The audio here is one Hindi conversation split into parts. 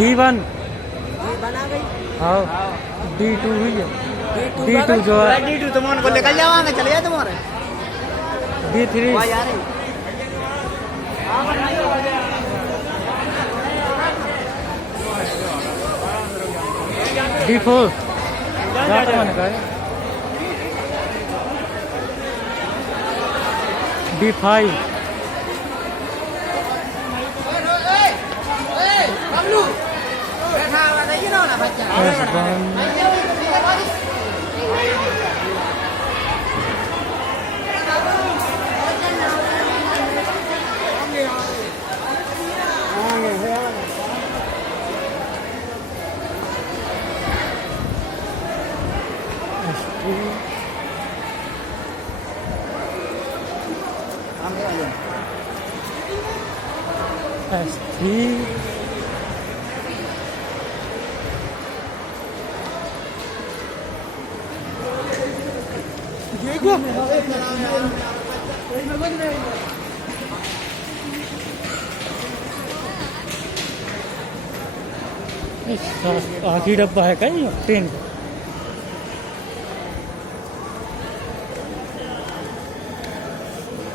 D1 बना गई। हाँ D2 हुई है। D2 जो है D2 तुम उनको निकल जाओगे, चले जाए तुम्हारे D3 D4 जाता मैंने कहा है। D5 S1 S3 आखिरी डब्बा है कहीं ट्रेन का।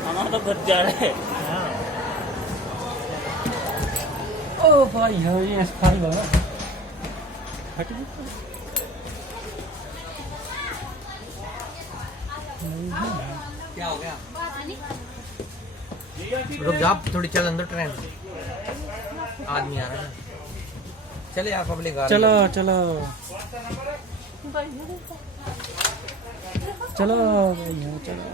हमारा तो घर जा रहा है। ओ भाई हो ये S5 है। हट गई। क्या हो गया? रुक जा, थोड़ी चल अंदर, ट्रेन आदमी आ रहा है। चले आप पब्लिक आ रही है। चलो चलो चलो भाई चलो।